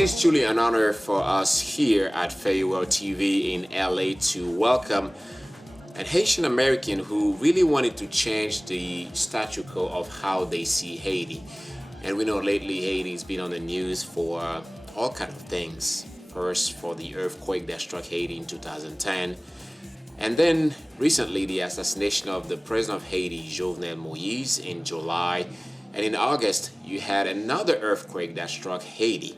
is truly an honor for us here at Farewell TV in LA to welcome an Haitian American who really wanted to change the status quo of how they see Haiti. And we know lately Haiti's been on the news for all kinds of things. First, for the earthquake that struck Haiti in 2010, and then recently the assassination of the president of Haiti, Jovenel Moise, in July. And in August, you had another earthquake that struck Haiti.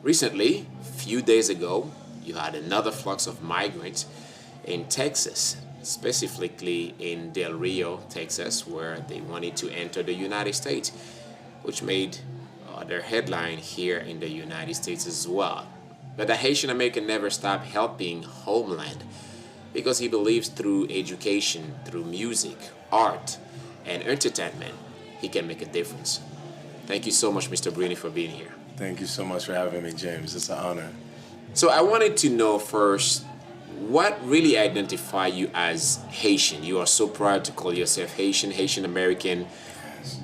Recently, a few days ago, you had another flux of migrants in Texas, specifically in Del Rio, Texas, where they wanted to enter the United States, which made their headline here in the United States as well. But the Haitian American never stopped helping homeland because he believes through education, through music, art, and entertainment, he can make a difference. Thank you so much, Mr. Bruni, for being here. Thank you so much for having me, James. It's an honor. So I wanted to know first, what really identifies you as Haitian? You are so proud to call yourself Haitian, Haitian American.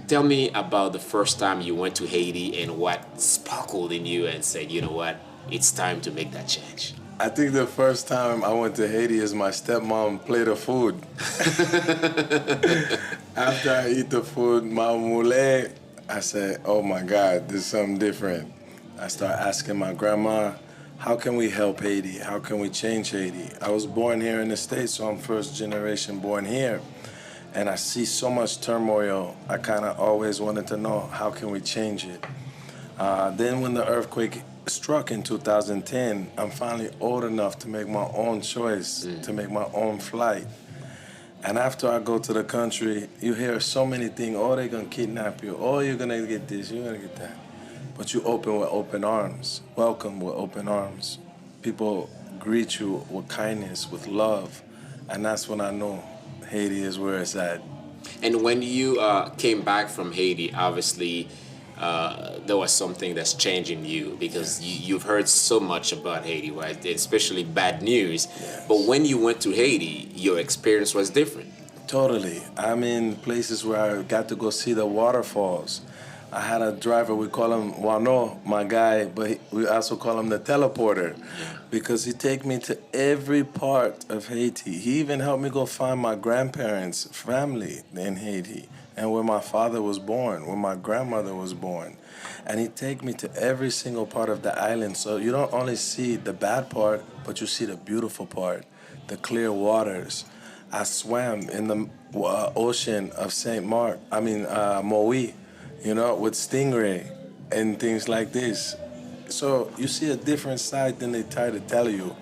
Tell me about the first time you went to Haiti and what sparkled in you and said, you know what, it's time to make that change. I think the first time I went to Haiti is my stepmom plate of food. After I eat the food, my moulin, I said, oh my God, this is something different. I started asking my grandma, how can we help Haiti? How can we change Haiti? I was born here in the States, so I'm first generation born here. And I see so much turmoil, I kind of always wanted to know, how can we change it? Then when the earthquake struck in 2010, I'm finally old enough to make my own choice, to make my own flight. And after I go to the country, you hear so many things. Oh, they're going to kidnap you. Oh, you're going to get this, you're going to get that. But you open with open arms, welcome with open arms. People greet you with kindness, with love. And that's when I know Haiti is where it's at. And when you came back from Haiti, obviously, there was something that's changing you because you've heard so much about Haiti, right? Especially bad news. Yes. But when you went to Haiti, your experience was different. Totally. I'm in places where I got to go see the waterfalls. I had a driver, we call him Wano, my guy, but we also call him the teleporter because he take me to every part of Haiti. He even helped me go find my grandparents' family in Haiti and where my father was born, where my grandmother was born. And he take me to every single part of the island. So you don't only see the bad part, but you see the beautiful part, the clear waters. I swam in the ocean of Maui, you know, with stingray and things like this. So you see a different side than they try to tell you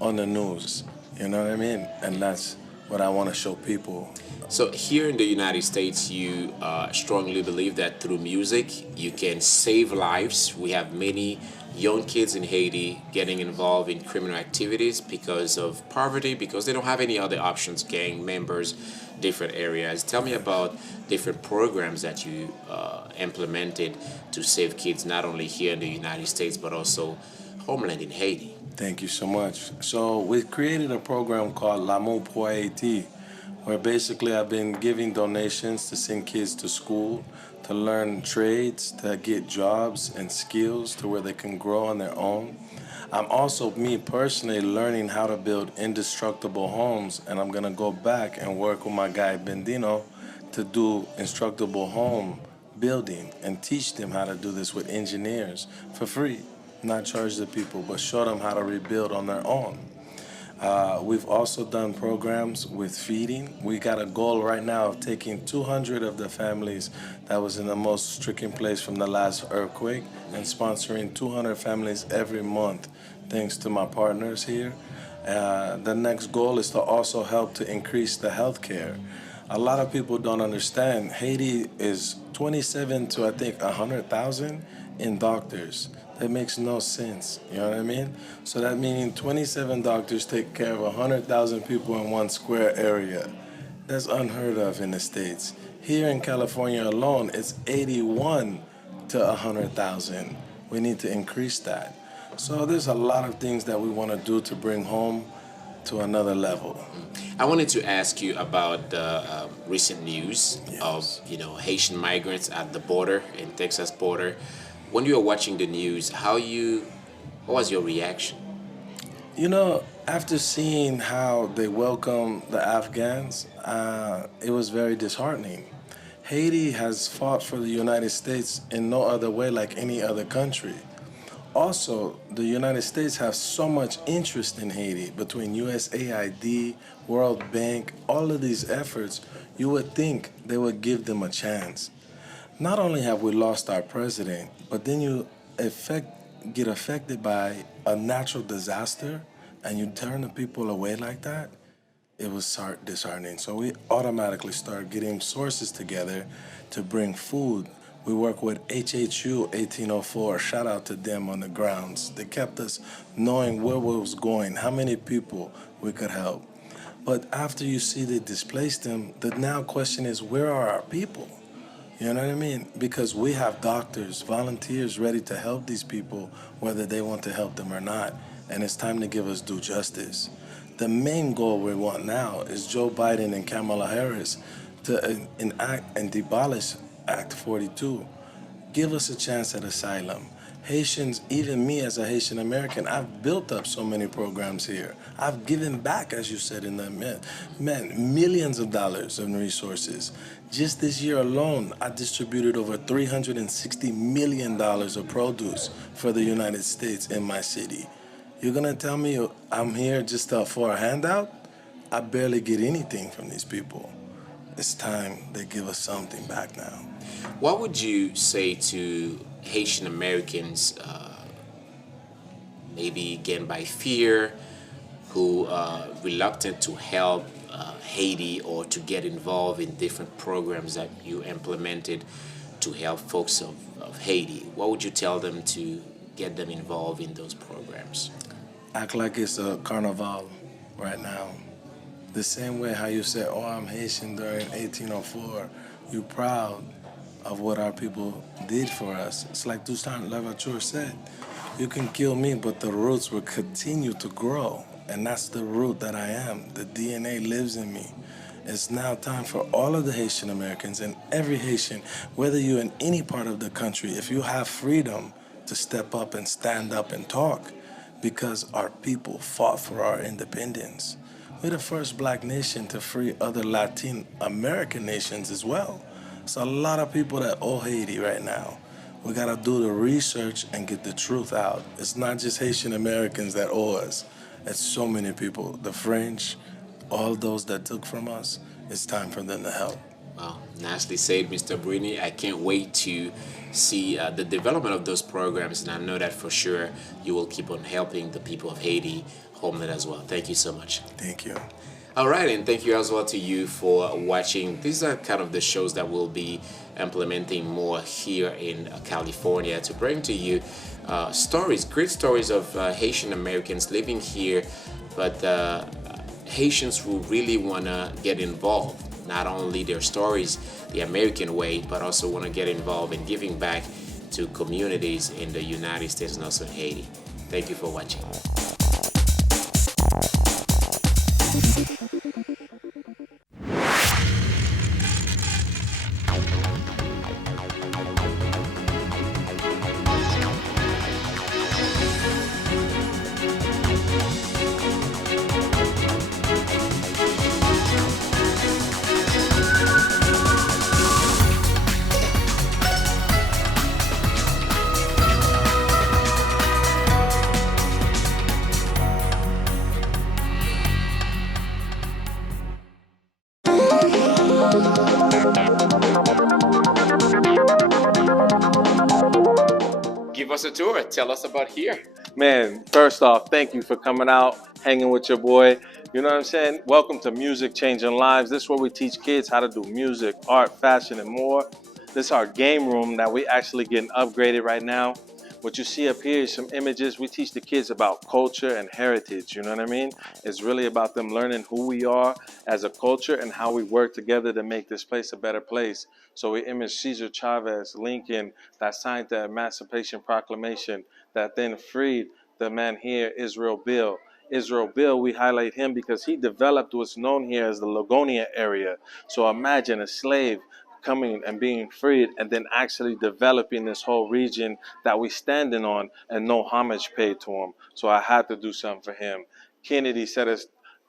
on the news, you know what I mean? And that's what I want to show people. So here in the United States, you strongly believe that through music, you can save lives. We have many young kids in Haiti getting involved in criminal activities because of poverty, because they don't have any other options, gang members, different areas. Tell me about different programs that you implemented to save kids, not only here in the United States, but also homeland in Haiti. Thank you so much. So we created a program called L'amour pour Haiti, where basically I've been giving donations to send kids to school, to learn trades, to get jobs and skills to where they can grow on their own. I'm also, me personally, learning how to build indestructible homes, and I'm gonna go back and work with my guy Bendino to do indestructible home building and teach them how to do this with engineers for free. Not charge the people, but show them how to rebuild on their own. We've also done programs with feeding. We got a goal right now of taking 200 of the families that was in the most stricken place from the last earthquake and sponsoring 200 families every month, thanks to my partners here. The next goal is to also help to increase the health care. A lot of people don't understand. Haiti is 27 to, I think, 100,000 in doctors. That makes no sense, you know what I mean? So that meaning 27 doctors take care of 100,000 people in one square area. That's unheard of in the States. Here in California alone, it's 81 to 100,000. We need to increase that. So there's a lot of things that we want to do to bring home to another level. I wanted to ask you about the recent news Yes. of Haitian migrants at the border, in Texas border. When you were watching the news, what was your reaction? You know, after seeing how they welcome the Afghans, it was very disheartening. Haiti has fought for the United States in no other way like any other country. Also, the United States have so much interest in Haiti between USAID, World Bank, all of these efforts. You would think they would give them a chance. Not only have we lost our president, but then get affected by a natural disaster and you turn the people away like that. It was disheartening. So we automatically started getting sources together to bring food. We work with HHU 1804. Shout out to them on the grounds. They kept us knowing where we was going, how many people we could help. But after you see they displaced them, the now question is, where are our people? You know what I mean? Because we have doctors, volunteers ready to help these people, whether they want to help them or not. And it's time to give us due justice. The main goal we want now is Joe Biden and Kamala Harris to enact and abolish Act 42. Give us a chance at asylum. Haitians, even me as a Haitian American, I've built up so many programs here. I've given back, as you said in the millions of dollars in resources. Just this year alone, I distributed over $360 million of produce for the United States in my city. You're gonna tell me I'm here just for a handout? I barely get anything from these people. It's time they give us something back now. What would you say to Haitian Americans, maybe again by fear, who are reluctant to help Haiti or to get involved in different programs that you implemented to help folks of Haiti? What would you tell them to get them involved in those programs? Act like it's a carnival right now. The same way how you said, oh, I'm Haitian during 1804. You proud of what our people did for us. It's like Toussaint Louverture said, you can kill me, but the roots will continue to grow. And that's the root that I am. The DNA lives in me. It's now time for all of the Haitian Americans and every Haitian, whether you're in any part of the country, if you have freedom to step up and stand up and talk, because our people fought for our independence. We're the first black nation to free other Latin American nations as well. It's a lot of people that owe Haiti right now. We gotta do the research and get the truth out. It's not just Haitian Americans that owe us. It's so many people. The French, all those that took from us, it's time for them to help. Well, nicely said, Mr. Brini. I can't wait to see the development of those programs, and I know that for sure you will keep on helping the people of Haiti homeland as well. Thank you so much. Thank you. All right, and thank you as well to you for watching. These are kind of the shows that we'll be implementing more here in California to bring to you stories, great stories of Haitian Americans living here, but Haitians who really want to get involved. Not only their stories the American way, but also want to get involved in giving back to communities in the United States and also Haiti. Thank you for watching. Give us a tour. Tell us about here. Man, first off, thank you for coming out, hanging with your boy. You know what I'm saying? Welcome to Music Changing Lives. This is where we teach kids how to do music, art, fashion, and more. This is our game room that we actually getting upgraded right now. What you see up here is some images. We teach the kids about culture and heritage, you know what I mean? It's really about them learning who we are as a culture and how we work together to make this place a better place. So we image Cesar Chavez, Lincoln, that signed the Emancipation Proclamation, that then freed the man here, Israel Bill. Israel Bill, we highlight him because he developed what's known here as the Livonia area. So imagine a slave coming and being freed, and then actually developing this whole region that we standing on, and no homage paid to him. So I had to do something for him. Kennedy said,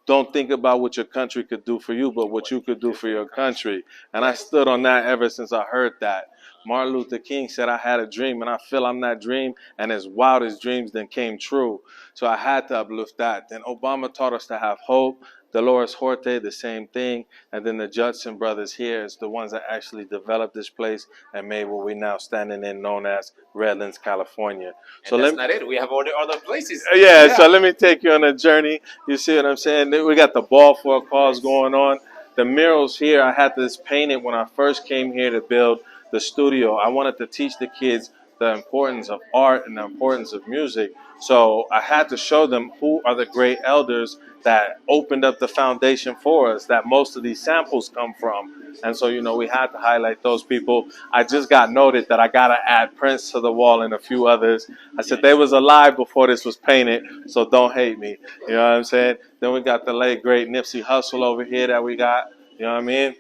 don't think about what your country could do for you, but what you could do for your country. And I stood on that ever since I heard that. Martin Luther King said, I had a dream, and I feel I'm that dream, and his wildest dreams then came true. So I had to uplift that. Then Obama taught us to have hope. Dolores Horte, the same thing. And then the Judson brothers here is the ones that actually developed this place and made what we now standing in, known as Redlands, California. So that's not it. We have all the other places. Yeah, so let me take you on a journey. You see what I'm saying? We got the ball for a cause going on. The murals here, I had this painted when I first came here to build the studio. I wanted to teach the kids the importance of art and the importance of music. So I had to show them who are the great elders that opened up the foundation for us, that most of these samples come from. And so, we had to highlight those people. I just got noted that I got to add Prince to the wall and a few others. I said they was alive before this was painted, so don't hate me. You know what I'm saying? Then we got the late, great Nipsey Hussle over here that we got. You know what I mean?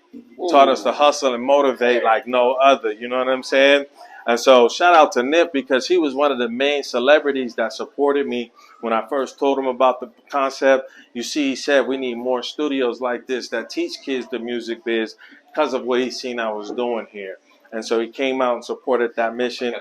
Taught us to hustle and motivate like no other. You know what I'm saying? And so shout out to Nip, because he was one of the main celebrities that supported me when I first told him about the concept. You see, he said we need more studios like this that teach kids the music biz because of what he seen I was doing here. And so he came out and supported that mission.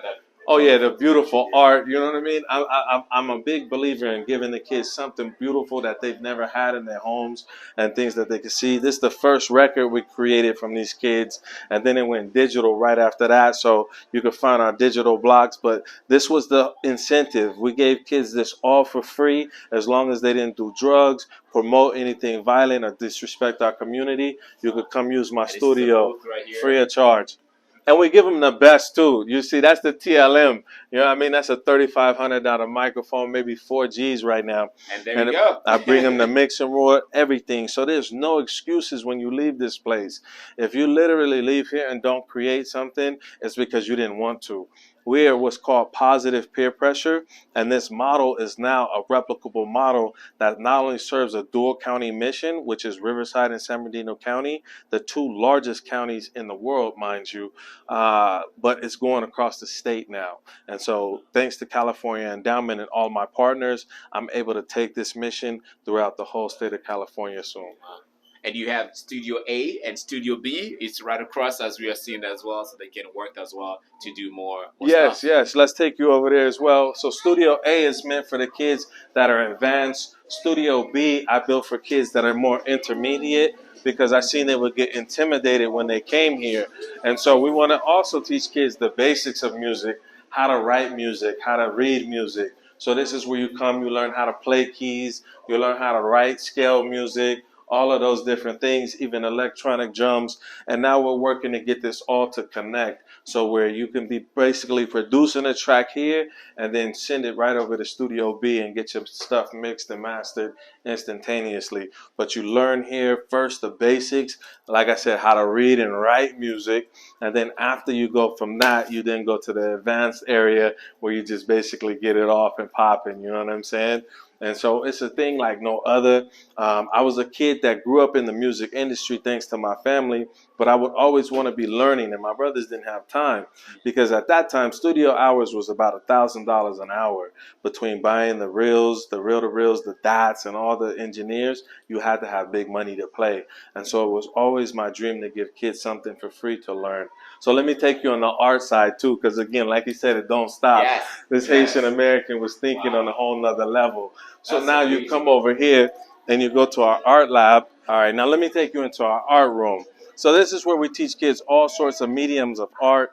Oh yeah, the beautiful art. You know what I mean? I'm a big believer in giving the kids something beautiful that they've never had in their homes and things that they can see. This is the first record we created from these kids, and then it went digital right after that. So you can find our digital blogs. But this was the incentive. We gave kids this all for free, as long as they didn't do drugs, promote anything violent, or disrespect our community. You could come use my studio free of charge. And we give them the best too. You see, that's the TLM. You know what I mean? That's a $3,500 microphone, maybe 4Gs right now. And there you go. I bring them the mix and roar, everything. So there's no excuses when you leave this place. If you literally leave here and don't create something, it's because you didn't want to. We are what's called positive peer pressure, and this model is now a replicable model that not only serves a dual county mission, which is Riverside and San Bernardino County, the two largest counties in the world, mind you, but it's going across the state now. And so thanks to California Endowment and all my partners, I'm able to take this mission throughout the whole state of California soon. And you have Studio A and Studio B. It's right across, as we are seeing as well, so they can work as well to do more yes, stuff. Yes. Let's take you over there as well. So Studio A is meant for the kids that are advanced. Studio B, I built for kids that are more intermediate, because I seen they would get intimidated when they came here. And so we want to also teach kids the basics of music, how to write music, how to read music. So this is where you come, you learn how to play keys, you learn how to write scale music, all of those different things, even electronic drums. And now we're working to get this all to connect. So where you can be basically producing a track here and then send it right over to Studio B and get your stuff mixed and mastered instantaneously. But you learn here first the basics, like I said, how to read and write music. And then after you go from that, you then go to the advanced area where you just basically get it off and popping. You know what I'm saying? And so it's a thing like no other. I was a kid that grew up in the music industry thanks to my family, but I would always want to be learning, and my brothers didn't have time, because at that time, studio hours was about $1,000 an hour. Between buying the reels, the reel-to-reels, the dots, and all the engineers, you had to have big money to play. And so it was always my dream to give kids something for free to learn. So let me take you on the art side too, because again, like you said, it don't stop. Yes. This Haitian American was thinking on a whole nother level. So that's now amazing. You come over here and you go to our art lab. All right, now let me take you into our art room. So this is where we teach kids all sorts of mediums of art.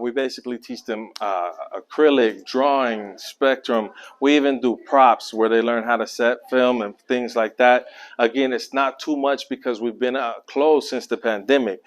We basically teach them acrylic, drawing, spectrum. We even do props where they learn how to set film and things like that. Again, it's not too much because we've been closed since the pandemic.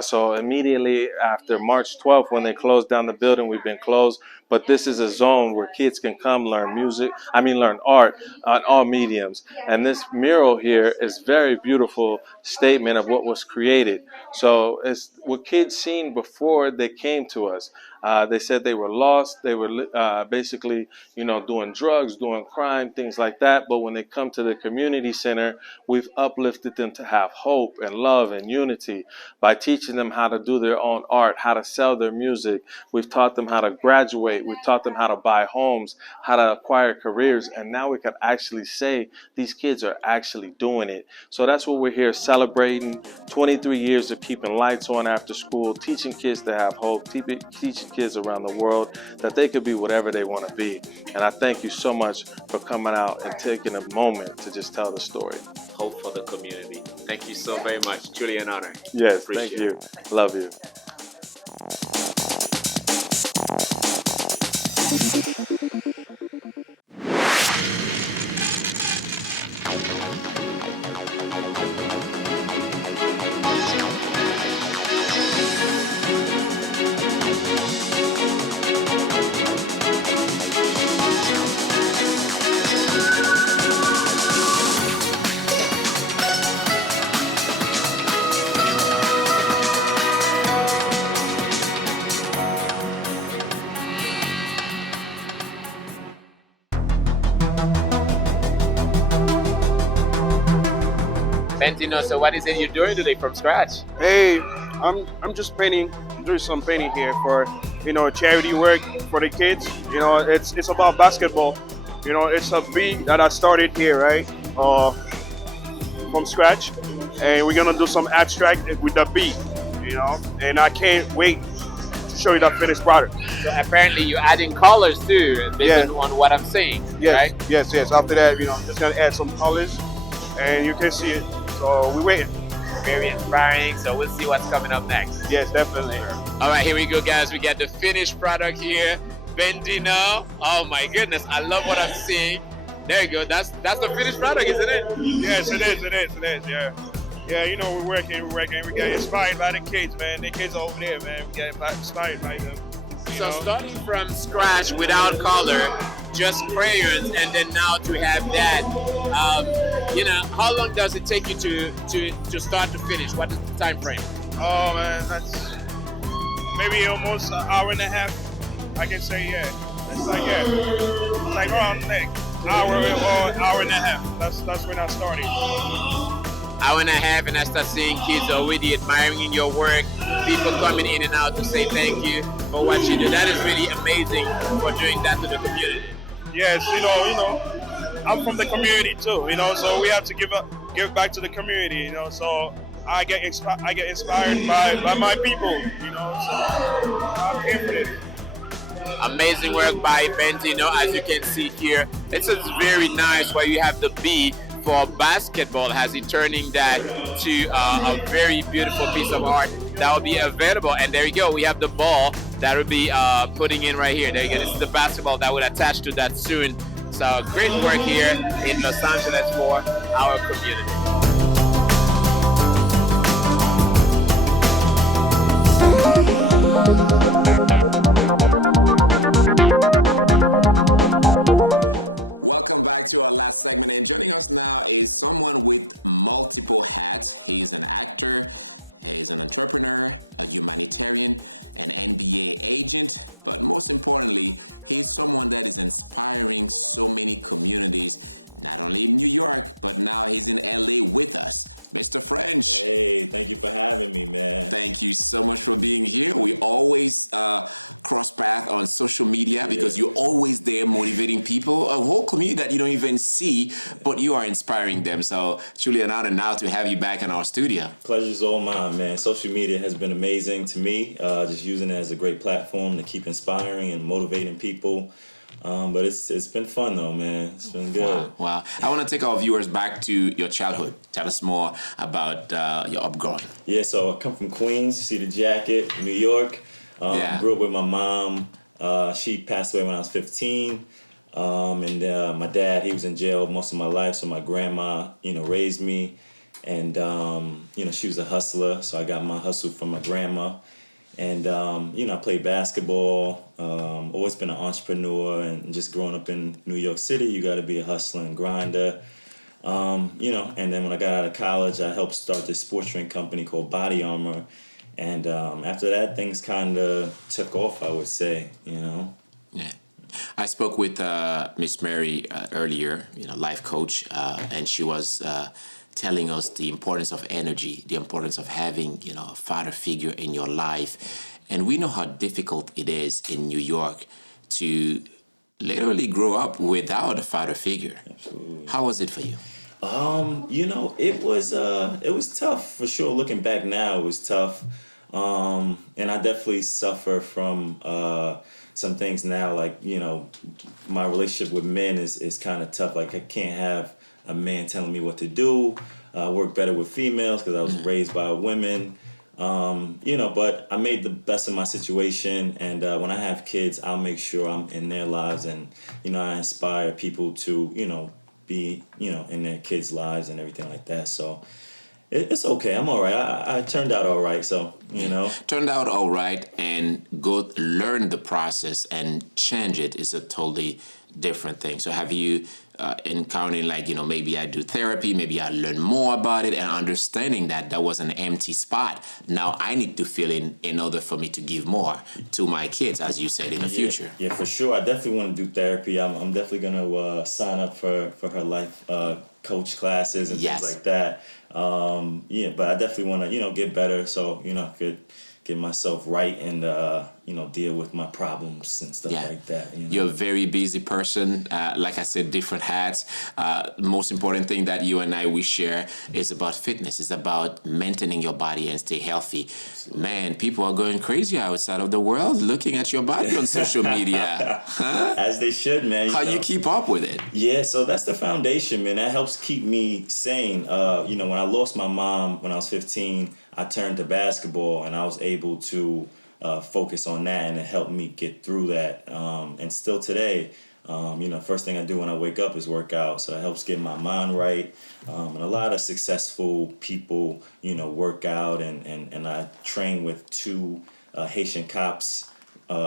So immediately after March 12th, when they closed down the building, we've been closed. But this is a zone where kids can come learn learn art on all mediums. And this mural here is very beautiful statement of what was created. So it's what kids seen before they came to us. They said they were lost. They were basically, doing drugs, doing crime, things like that. But when they come to the community center, we've uplifted them to have hope and love and unity by teaching them how to do their own art, how to sell their music. We've taught them how to graduate. We've taught them how to buy homes, how to acquire careers. And now we can actually say these kids are actually doing it. So that's what we're here celebrating. 23 years of keeping lights on after school, teaching kids to have hope, teaching kids around the world that they could be whatever they want to be. And I thank you so much for coming out and taking a moment to just tell the story. Hope for the community. Thank you so very much. Truly an honor. Yes, thank you. Love you. Bentino, so what is it you're doing today from scratch? Hey, I'm just painting, doing some painting here for, charity work for the kids. It's about basketball. It's a beat that I started here, right? From scratch, and we're gonna do some abstract with the beat, and I can't wait to show you the finished product. So apparently you're adding colors too, based on what I'm saying, Yes, right? yes. After that, just gonna add some colors, and you can see it. So we're waiting. Very inspiring, so we'll see what's coming up next. Yes, definitely. All right, here we go, guys. We got the finished product here. Bentino. Oh my goodness, I love what I'm seeing. There you go. That's the finished product, isn't it? Yes, it is. Yeah. Yeah, we're working. We get inspired by the kids, man. The kids over there, man. We get inspired by them. So starting from scratch without color, just crayons, and then now to have that, how long does it take you to start to finish? What is the time frame? Oh man, that's maybe almost an hour and a half. I can say, yeah. It's like around hour or hour and a half. That's when I started. Hour and a half, and I start seeing kids already admiring your work, people coming in and out to say thank you for what you do. That is really amazing for doing that to the community. Yes, I'm from the community too, so we have to give back to the community, so I get inspired by my people, so I'm here for this. Amazing work by Bentino, as you can see here. It's very nice where you have the B for basketball, as he turning that to a very beautiful piece of art that will be available. And there you go, we have the ball that will be putting in right here. There you go, this is the basketball that will attach to that soon. So great work here in Los Angeles for our community. Welcome back to our last segment, and joining us now is someone with multiple hats. He's an actor, he's an entrepreneur, a humanitarian, an NBA agent, but most importantly, he's someone that is inspiring so many communities, not only in New York, but now he's in LA with us. Mr. French. Hey, thank you for having me, man. Thank you so much for being here. We always cross paths on social media because you're always there motivating people, a whole community that you don't even see, but you are inspiring them. So truly an honor now to have you back in our studio. Pleasure's all mine, man. Social media has been amazing to me, just using it as a great platform to keep inspiring and motivating people. But it's been fun though, man. It's been good. Wow. I want to take our viewers back to your childhood. Tell us more about your upbringing. Yeah, so I come from Queens. You see the jacket, New York. Grew up with my mom. She passed away when I was 15. And my dad, he was in jail most of my life. So my grandma, raised me. And, she was a hustler. So I got my hustle from my grandma. And, I played basketball, always been an entrepreneur, and just growing up in New York City, you got to be a hustler and grinder, and then when I got out of college, I helped start this sports drink company called Body Armor, And after that, things kind of took off, I would say, Yeah. I spoke with Miss Mary earlier, life coach, and she was telling us the importance of energy, the importance of having, a father figure in your life. And we know how difficult it is in New York to literally grow up without a father figure. Absolutely. How was it for you? It was tough for sure. Looking back now, it was tough. And I definitely suffer from some things now, like, my relationship with men is kind of tough. Like, I can't have a man telling me what to do. I work better with females because I was raised by women. But I made the best of my situation, and when I have kids, I'll make sure I'm in their lives, and I inspire people to be in their kids' lives and everything like that. So it's okay. I'm all right. I turned out all right. So Turned out all right, and go learn the process and change it is a totally different thing. So have you encountering, like, maybe I do therapy, maybe I learn more about it, and understanding that was an empty spot. Now I need to fill in order for me to give more to my kids, as you said, in the future. Yeah, for sure. I definitely want to do therapy. I'm definitely going to sign up for her life coach classes and things like that. But I definitely want to, get better so, I could get myself right and, deal with my problems and stuff like that. You're a very busy person. Like I said, different hats. Most important thing that you and we share is about fitness. It's about maintaining your body and stay healthy. Absolutely. Man, people are going crazy outside of the world looking at your body on social media. Huh? As they should, man. How you keep up with it? Yeah, so that's the foundation, man. That helps keep me sane. When I lost my mom when I was 15, I turned to basketball, and I was able to focus on that, and it helped me get through that. And still today, first thing I do when I wake up is work out. So it helps get my mind right. And a lot of successful people, work out, and I train with two Haitian cops.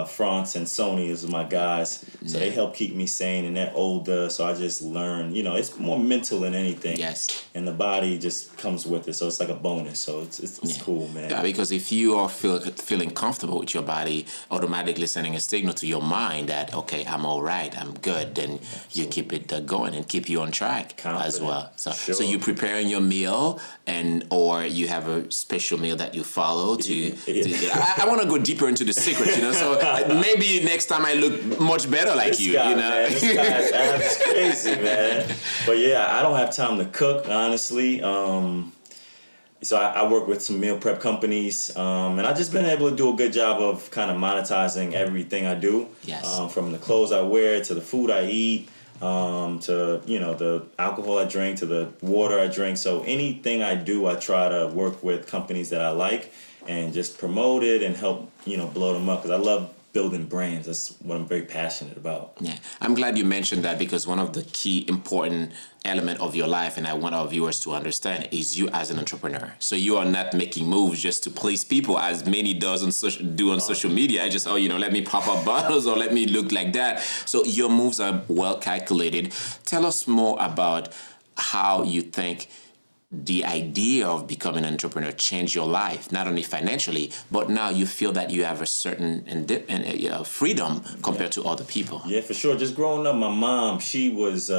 France and Sony is my guys, so they help keep me sane, and they're older, so I just learn, it's more mental than anything. Yes. And the body just comes with it, so it's like a bonus, so it's cool, man. Yeah, because if you are feeling comfortable with your body, automatically sending a signal to your mind that, okay, I'm all right, I'm good, then you keep it going and keep you on track as well. So you preparing your meal, or you have a special meal that you follow to I want to go deeper into the secret, so maybe next time I look much better like you. Man, this guy's crazy, man. But yeah, I don't have time to cook, honestly. So I work with some meal prep companies, and I've just been able to do a good job of kind of monetizing everything I do. Yes. From the clothes I wear to the food I eat, to the alcohol I drink, to the water I drink. So anything I do, I try to work with companies that I like and just promote it and help blow them up, because I love building brands. That's what I'm very passionate about. Yeah, I'm glad you mentioned that, because one of the key important element of your life, and I want our viewers to understand, is you as an entrepreneur. So you are not making moves just to please people, as many do on social media. I just, let me pop up bottles or let me look like that. So your moves are well calculated. Tell us more about how you think the idea of becoming an entrepreneur changed your life, not only financially, but now you feel that you have a certain freedom compared to other people. Yeah, for sure. Just growing up, my mom, she was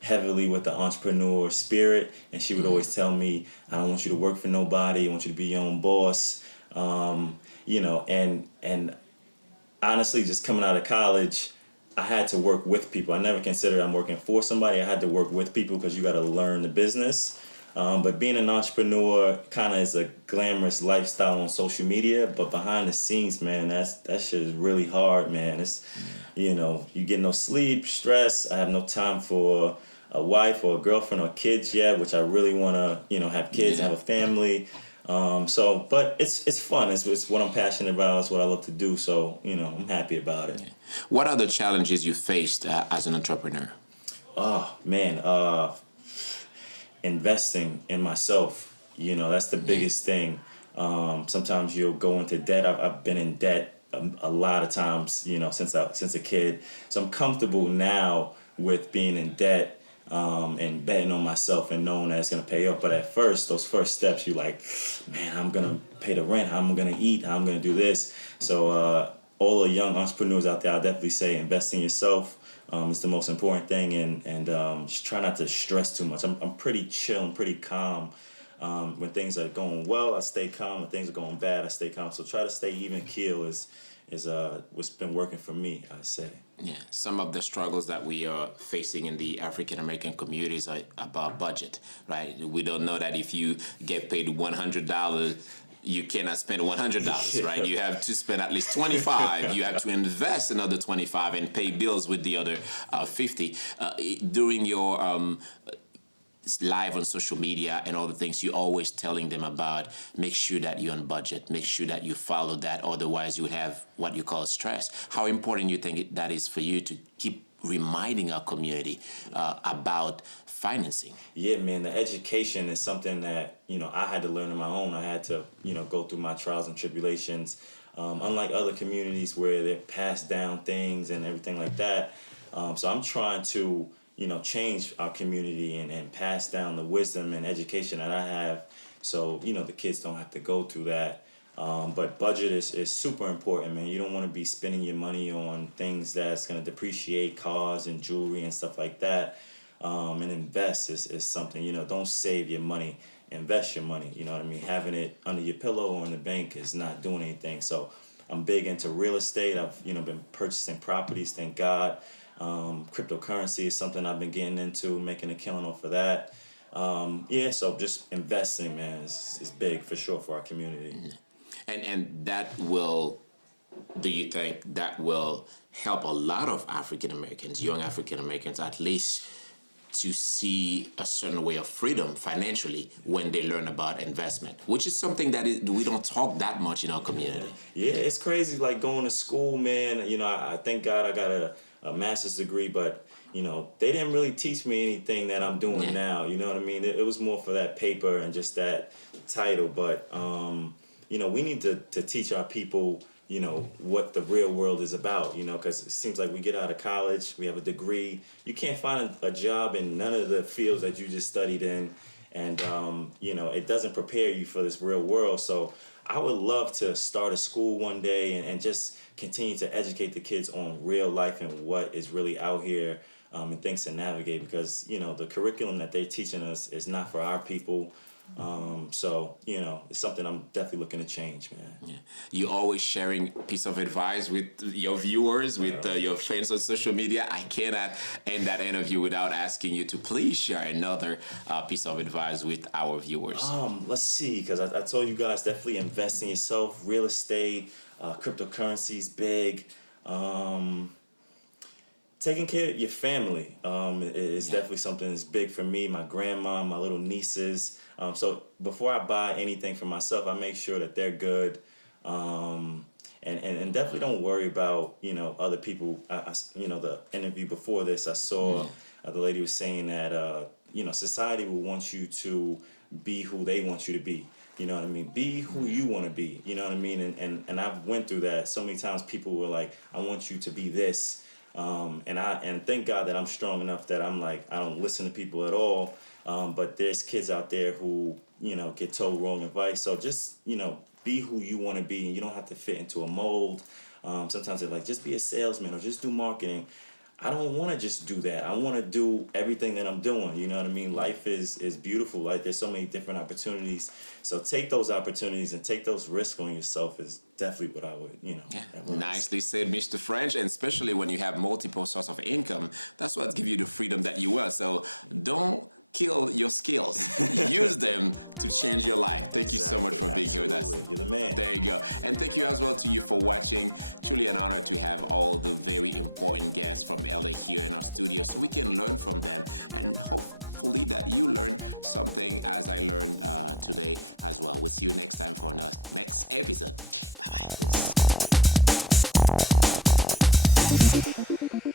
heavily with the entrepreneur spirit, and she would always tell me, I don't want you to work for nobody, I want you to be your own boss. And honestly, just coming out of college, I had to work with people. I never considered I'm working for somebody. I had to work with people, because you got to learn the business. But being an entrepreneur kind of is a glamorous lifestyle on social media, but behind the scenes, man, that shit is really hard, man. It's, you get no sleep, stress. I have no time for a wife or a girlfriend or kids yet, which I really want to, have kids, have a family. But it's fun. It's what I'm passionate about. It's what I love to do. So, I'm happy about it. What are the challenges you faced as an entrepreneur? Oh, man. Investing in myself, that's the biggest thing. Sometimes you'll go into debt. I've been in debt a lot of times, since a kid. So I'm comfortable now with being in debt. and betting on myself and knowing that it's going to pay off. But at first, those first steps, you're like, man, I'm going to pay the rent, how I'm going to eat, how I'm going to do this. So all the young entrepreneurs out there, I'll definitely say invest in yourself. It's the most important thing, and just try not to stress too much. I'm pretty chill and pretty calm. When things are going well, I stay calm. When things are going bad, I stay calm. So try to stay even keel is what's been working for me, I'd say. Yeah, some of the struggles that we are facing in the African American communities are about budget, right? We don't know that if you get paid $100, you cannot spend $100, right? You have to spend at least 25. You have to invest another 25 and pay bills with the other 50. During your live on social media and all the things, you're always telling them about make sure that you're on budget, make sure that you follow that, otherwise you have what you call stress. How important you think that is for you to keep reminding our community about financing? Yeah, man, the education is something that, I had to learn on my own. I had to, go through my trials and tribulations. Unlike other communities where they're passed down things and everything like that. So I'm trying to change our community and pass down the wisdom and education that I have, so the kids don't have to go through that. But budget is super important, man. You don't want to be spending your money on things that's going to depreciate, cars and jewelry and stuff like that. And invest is something, don't save your money, invest your money. You know what I mean? Having it under your pillow or in the bank is not doing anything. So I'm big into real estate. I've been purchasing properties, thank God. Cryptocurrency is something I've been getting into, making a killing off of that. So just investing, man, is big for sure for our community. And that will, do you think that will help a lot of African Americans, young African Americans, at least to see a certain way of freedom financially when they learn about investment, which is something that we don't talk that much in our community? Yeah, it's crazy, like going to school, man. I thank God I got a master's degree, but they didn't really teach me anything that I'm doing now. You know what I mean? It was more for that paper and just that title. But we need to teach our people what the real world is about. Because it seems like we get out of college, we have a degree, you can't find a job in none of the fields that you just studied in, and it doesn't prepare you for this real world. So I would love to start a school one day and just continue to educate the kids on real life and what is really out here, and things to navigate, because the curriculum that they're teaching us is not for our people. So it's something I'm definitely looking to change, man. Yeah. You're always sharing piece of advice with your viewers, with your fans on social media. I cannot end that interview without asking you to please share another piece of advice with our viewers. Let's see, because I told you guys, definitely invest in yourself. Real estate, cryptocurrency is big. Taking care of your family is definitely something that's big for me. My grandma, my little nieces. So before I buy anything for myself, I make sure that they're good. And definitely don't worry about, other people. The interview before this, I saw the lady was saying that, society will want you to be who they want you to be. You know what I mean? Be who you want to be. You know what I mean? And I've went through that. So many times people were like, I want you to be this. And thank God that I'm strong enough that I'm like, I don't listen to people at all. But there's kids out there who, get told wrong advice. So just, be who you want to be, and you don't have to fit into a mold. Sometimes they're like, just be a salesman or just do marketing. I don't want to just do that. I want to do everything that I'm doing. You know what I mean? Life is beautiful. Like, there's so many different opportunities. So take those opportunities and take those risks on yourself is definitely what I would, Nicely said, Mr. French. And especially when you have multiple sources of income, that's what gives you the freedom that you want. So don't kill your skills. Use them to change your life. Thank you so much for being here with us. You're the man. There you go. And thank you as well to you for watching. Truly an honor to have all the very important guests from LA here in our studio so we can learn from them, and hopefully that you learn something as I learned today as well. We'll see you next time for our next episode. Bye-bye.